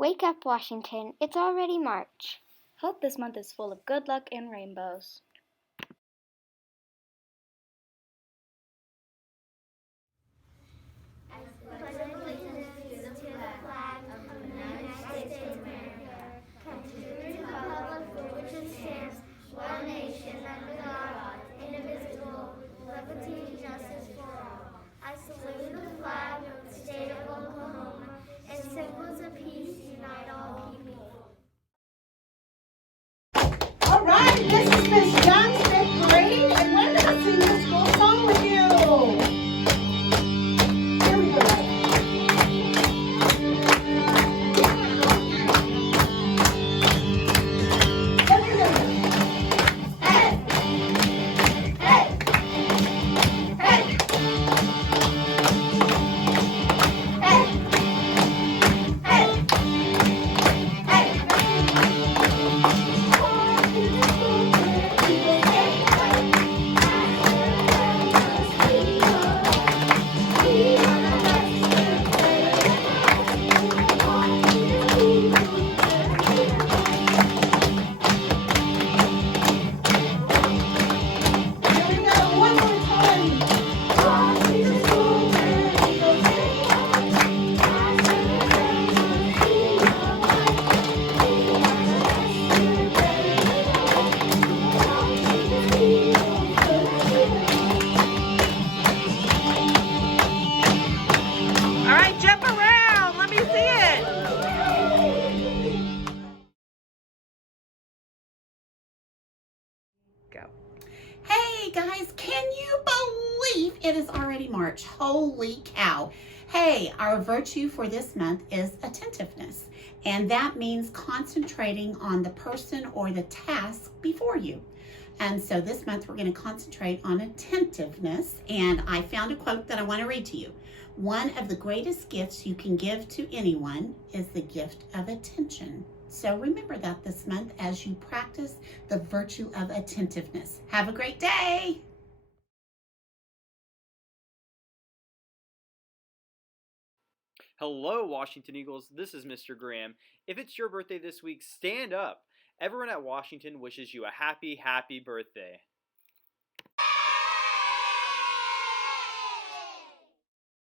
Wake up, Washington. It's already March. Hope this month is full of good luck and rainbows. I salute the flag of the state of Oklahoma, and symbols of peace unite all people. All right, this is Miss Young, 5th grade, and we're going to sing the school song with you. Here we go. All right, jump around. Let me see it. Go. Hey guys, can you believe it is already March? Holy cow. Hey, our virtue for this month is attentiveness, and that means concentrating on the person or the task before you. And so this month we're going to concentrate on attentiveness, and I found a quote that I want to read to you. One of the greatest gifts you can give to anyone is the gift of attention. So remember that this month as you practice the virtue of attentiveness. Have a great day. Hello, Washington Eagles. This is Mr. Graham. If it's your birthday this week, stand up. Everyone at Washington wishes you a happy, happy birthday.